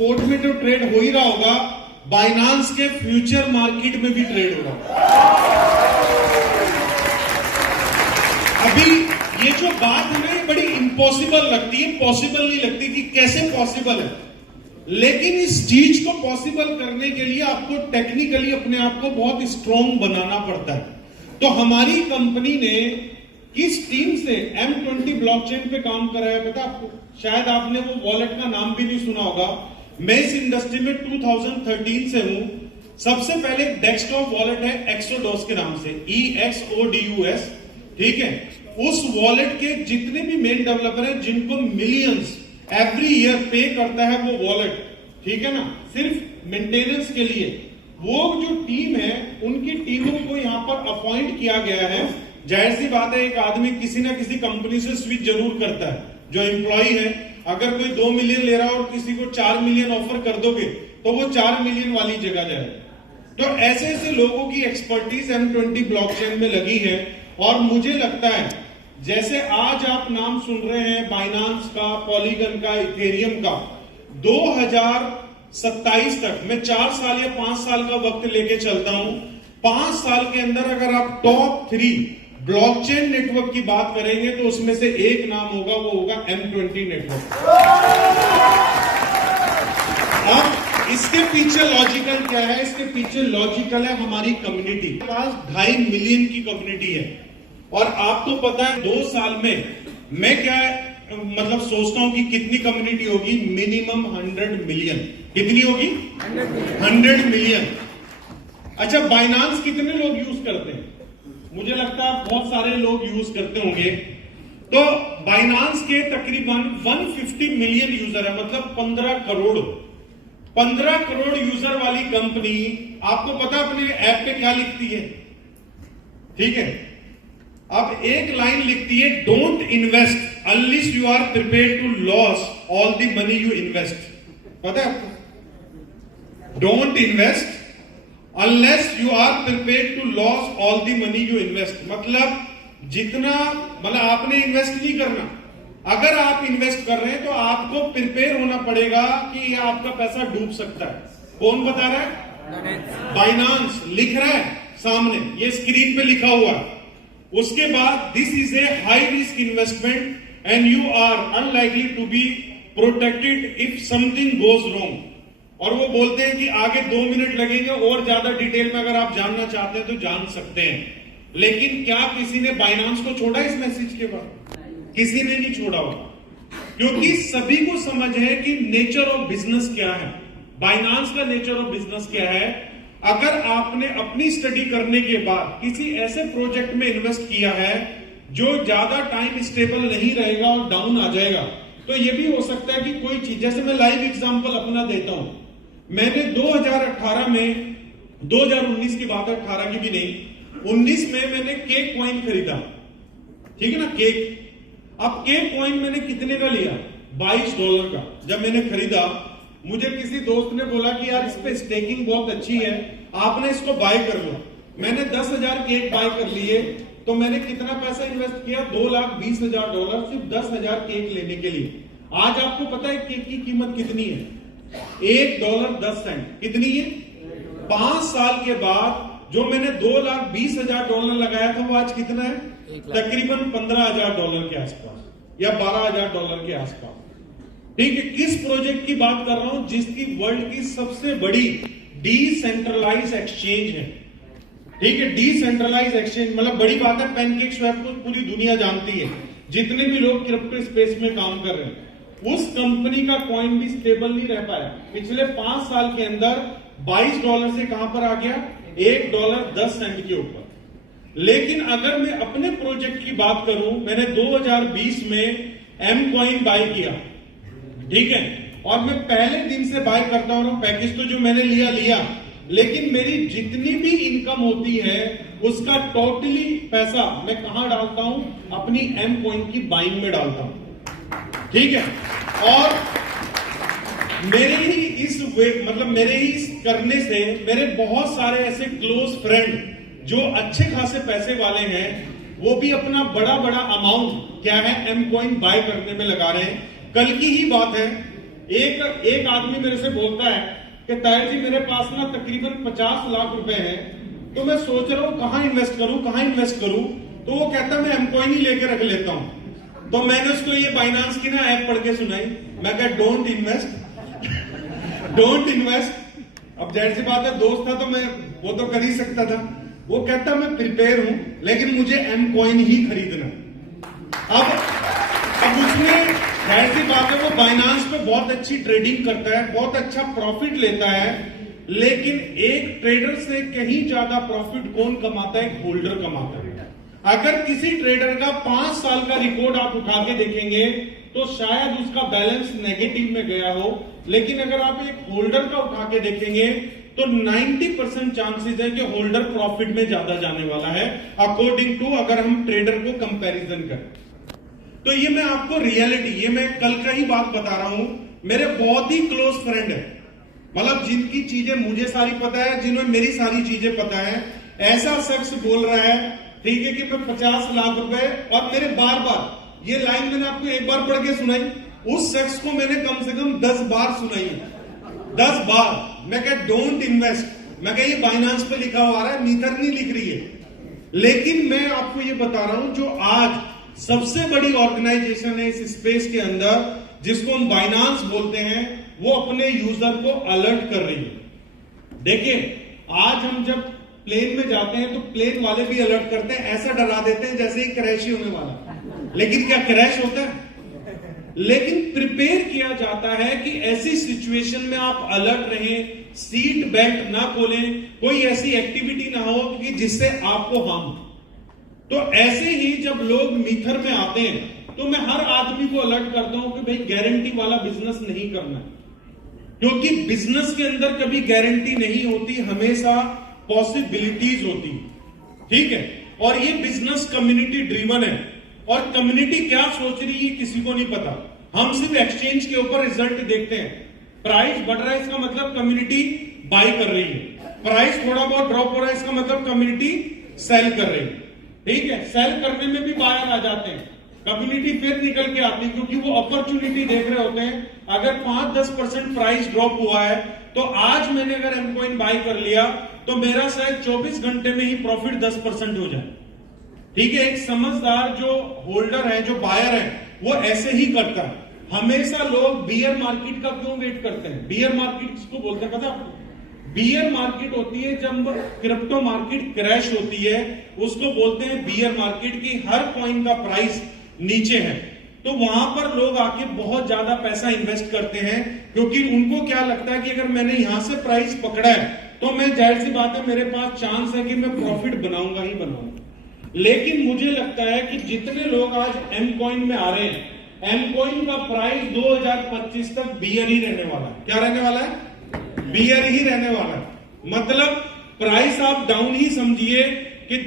Sport में तो trade हो ही रहा होगा, बाइनांस के फ्यूचर मार्केट में भी ट्रेड हो रहा होगा। अभी ये जो बात है ना, ये बड़ी इम्पॉसिबल लगती है, पॉसिबल नहीं लगती कि कैसे पॉसिबल है। लेकिन इस चीज को पॉसिबल करने के लिए आपको टेक्निकली अपने आप को बहुत स्ट्रॉन्ग बनाना पड़ता है। तो हमारी कंपनी ने किस टीम से M20 ब्लॉकचेन पे काम कराया पता आपको? शायद आपने वो वॉलेट का नाम भी नहीं सुना होगा। मैं इस इंडस्ट्री में 2013 से हूं। सबसे पहले डेस्कटॉप वॉलेट है एक्सोडोस के नाम से, EXODUS, ठीक है। उस वॉलेट के जितने भी मेन डेवलपर हैं, जिनको मिलियंस एवरी ईयर पे करता है वो वॉलेट, ठीक है ना, सिर्फ मेंटेनेंस के लिए, वो जो टीम है उनकी टीमों को यहां पर अपॉइंट किया गया है। जाहिर सी बात है, एक आदमी किसी ना किसी कंपनी से स्विच जरूर करता है। जो एम्प्लॉय है, अगर कोई 2 मिलियन ले रहा है और किसी को 4 मिलियन ऑफर कर दोगे तो वो 4 मिलियन वाली जगह जाएगा। तो ऐसे ऐसे लोगों की एक्सपर्टीज M20 ब्लॉकचेन में लगी है। और मुझे लगता है जैसे आज आप नाम सुन रहे हैं बाइनांस का, पॉलीगन का, इथेरियम का, 2027 तक मैं 4 साल या 5 साल का वक्त लेके चलता हूं। 5 साल के अंदर अगर आप टॉप 3 ब्लॉकचेन नेटवर्क की बात करेंगे तो उसमें से एक नाम होगा, वो होगा M20 नेटवर्क। अब इसके पीछे लॉजिकल क्या है? इसके पीछे लॉजिकल है हमारी कम्युनिटी। पास 2.5 मिलियन की कम्युनिटी है। और आपको पता है 2 साल में मैं क्या मतलब सोचता हूं कि कितनी कम्युनिटी होगी? Minimum 100 million. कितनी होगी? 100 मिलियन। अच्छा, बाइनांस कितने लोग यूज करते हैं? मुझे लगता है बहुत सारे लोग यूज करते होंगे। तो बाइनांस के तकरीबन 150 मिलियन यूजर है, मतलब 15 करोड़। 15 करोड़ यूजर वाली कंपनी, आपको पता अपने ऐप पे क्या लिखती है? ठीक है, अब एक लाइन लिखती है, don't invest unless you are prepared to lose all the money you invest. पता है आपको? Don't invest unless you are prepared to lose all the money you invest. मतलब जितना, मतलब आपने इन्वेस्ट नहीं करना। अगर आप इन्वेस्ट कर रहे हैं तो आपको प्रिपेयर होना पड़ेगा कि आपका पैसा डूब सकता है। कौन बता रहा है? बाइनांस लिख रहा है सामने, ये स्क्रीन पे लिखा हुआ है। उसके बाद this is a high risk investment and you are unlikely to be protected if something goes wrong. और वो बोलते हैं कि आगे 2 मिनट लगेंगे, और ज्यादा डिटेल में अगर आप जानना चाहते हैं तो जान सकते हैं। लेकिन क्या किसी ने बाइनांस को छोड़ा इस मैसेज के बाद? किसी ने नहीं छोड़ा होगा, क्योंकि सभी को समझ है कि नेचर ऑफ बिजनेस क्या है, बाइनांस का नेचर ऑफ बिजनेस क्या है। अगर आपने अपनी स्टडी करने के बाद किसी ऐसे प्रोजेक्ट में इन्वेस्ट किया है जो ज्यादा टाइम स्टेबल नहीं रहेगा और डाउन आ जाएगा, तो यह भी हो सकता है कि कोई चीज, जैसे मैं लाइव एग्जांपल अपना देता हूं। मैंने 2018 में, 2019 की बात है, 18 की भी नहीं, 19 में मैंने केक कॉइन खरीदा, ठीक है ना, केक। अब केक कॉइन मैंने कितने का लिया? $22 का। जब मैंने खरीदा, मुझे किसी दोस्त ने बोला कि यार इस पे स्टेकिंग बहुत अच्छी है, आपने इसको बाय कर लो। मैंने 10,000 केक बाय कर लिए। तो मैंने कितना पैसा इन्वेस्ट किया? $2,20,000 सिर्फ 10,000 केक लेने के लिए। आज आपको पता है केक की कीमत कितनी है? $1.10। कितनी है? 5 साल के बाद जो मैंने $2,20,000 लगाया था, वो आज कितना है? तकरीबन $15,000 के आसपास या $12,000 के आसपास। ठीक है, किस प्रोजेक्ट की बात कर रहा हूं? जिसकी वर्ल्ड की सबसे बड़ी डिसेंट्रलाइज एक्सचेंज है। ठीक है, डिसेंट्रलाइज एक्सचेंज मतलब बड़ी बात है। पैनकेक स्वैप को पूरी दुनिया जानती है, जितने भी लोग क्रिप्टो स्पेस में काम कर रहे हैं। उस कंपनी का कॉइन भी स्टेबल नहीं रह पाया। पिछले 5 साल के अंदर $22 से कहां पर आ गया? $1.10 के ऊपर। लेकिन अगर मैं अपने प्रोजेक्ट की बात करूं, मैंने 2020 में M कॉइन बाय किया, ठीक है, और मैं पहले दिन से बाय करता हूं। पैकेज तो जो मैंने लिया, लेकिन मेरी जितनी भी इनकम होती है उसका टोटली पैसा मैं कहां डालता हूं? अपनी M कॉइन की बाइंग में डालता हूं, ठीक है। और मेरे ही इस मतलब मेरे ही करने से मेरे बहुत सारे ऐसे क्लोज फ्रेंड जो अच्छे खासे पैसे वाले हैं, वो भी अपना बड़ा अमाउंट क्या है M कॉइन बाय करने में लगा रहे हैं। कल की ही बात है, एक आदमी मेरे से बोलता है कि ताहिर जी मेरे पास ना तकरीबन 50 लाख रुपए हैं, तो मैं सोच रहा हूं कहां इन्वेस्ट करूं। तो वो कहता है मैं एमकॉइन ही लेके रख लेता हूं। तो मैंने उसको ये बाइनांस की ना ऐप पढ़ के सुनाई। मैं कहा डोंट इन्वेस्ट। अब जाहिर सी बात है, दोस्त था तो मैं वो तो कर ही सकता था। वो कहता मैं प्रिपेयर हूं, लेकिन मुझे एमकॉइन ही खरीदना। अब उसने जाहिर सी बात है, वो बाइनांस पे बहुत अच्छी ट्रेडिंग करता है, बहुत अच्छा प्रॉफिट लेता है, लेकिन एक ट्रेडर से कहीं ज्यादा प्रॉफिट कौन कमाता है? एक होल्डर कमाता है। अगर किसी ट्रेडर का 5 साल का रिकॉर्ड आप उठा के देखेंगे तो शायद उसका बैलेंस नेगेटिव में गया हो, लेकिन अगर आप एक होल्डर का उठा के देखेंगे तो 90% चांसेस है कि होल्डर प्रॉफिट में ज्यादा जाने वाला है, अकॉर्डिंग टू अगर हम ट्रेडर को कंपैरिजन करें। तो ये मैं आपको रियलिटी, ये मैं कल का ही बात बता रहा हूं। मेरे बहुत ही क्लोज फ्रेंड है, मतलब जिनकी चीजें मुझे सारी पता है, जिन्हें मेरी सारी चीजें पता है, ऐसा शख्स बोल रहा है, ठीक है, कि मैं 50 लाख रुपए, और मेरे बार बार ये लाइन मैंने आपको एक बार पढ़ के सुनाई, उस शख्स को मैंने कम से कम 10 बार सुनाई है, 10 बार। मैं कह डोंट इन्वेस्ट, मैं कह ये बाइनांस पे लिखा हुआ है, मीथर नहीं लिख रही है। लेकिन मैं आपको ये बता रहा हूं, जो आज सबसे बड़ी ऑर्गेनाइजेशन है इस स्पेस के अंदर, जिसको हम बाइनांस बोलते हैं, वो अपने यूजर को अलर्ट कर रही है। देखिए, आज हम जब प्लेन में जाते हैं तो प्लेन वाले भी अलर्ट करते हैं, ऐसा डरा देते हैं जैसे ही क्रैश ही होने वाला, लेकिन क्या क्रैश होता है? लेकिन प्रिपेयर किया जाता है कि ऐसी सिचुएशन में आप अलर्ट रहें, सीट बेल्ट ना खोलें, कोई ऐसी एक्टिविटी ना हो कि जिससे आपको हार्म। तो ऐसे ही जब लोग मीथर में आते हैं तो मैं हर आदमी को अलर्ट करता हूं कि भाई गारंटी वाला बिजनेस नहीं करना है, क्योंकि बिजनेस के अंदर कभी गारंटी नहीं होती, हमेशा पॉसिबिलिटीज होती, ठीक है। और ये बिजनेस कम्युनिटी ड्रीवन है, और कम्युनिटी क्या सोच रही है किसी को नहीं पता। हम सिर्फ एक्सचेंज के ऊपर रिजल्ट देखते हैं, प्राइस बढ़ रहा है इसका मतलब कम्युनिटी बाई कर रही है, प्राइस थोड़ा बहुत ड्रॉप हो रहा है इसका मतलब कम्युनिटी सेल कर रही है, ठीक है। सेल करने में भी बायर आ जाते हैं, कम्युनिटी फिर निकल के आती है, क्योंकि वो अपॉर्चुनिटी देख रहे होते हैं। अगर 5-10% प्राइस ड्रॉप हुआ है तो आज मैंने अगर एमकॉइन बाई कर लिया तो मेरा शायद 24 घंटे में ही प्रॉफिट 10% हो जाए, ठीक है। एक समझदार जो होल्डर है, जो बायर है, वो ऐसे ही करता है। हमेशा लोग बियर मार्केट का क्यों वेट करते हैं? बियर मार्केट किसको बोलते हैं पता आपको? बियर मार्केट होती है जब क्रिप्टो मार्केट क्रैश होती है, उसको बोलते हैं बियर मार्केट की। हर कॉइन का प्राइस नीचे है, तो वहां पर लोग आके बहुत ज्यादा पैसा इन्वेस्ट करते हैं, क्योंकि उनको क्या लगता है कि अगर मैंने यहां से प्राइस पकड़ा है तो मैं, जाहिर सी बात है, मेरे पास चांस है कि मैं प्रॉफिट बनाऊंगा ही बनाऊंगा। लेकिन मुझे लगता है कि जितने लोग आज एमकॉइन में आ रहे हैं, एमकॉइन का प्राइस 2025 तक बियर ही रहने वाला है। क्या रहने वाला है? बियर ही रहने वाला है। मतलब प्राइस आप डाउन ही समझिए कि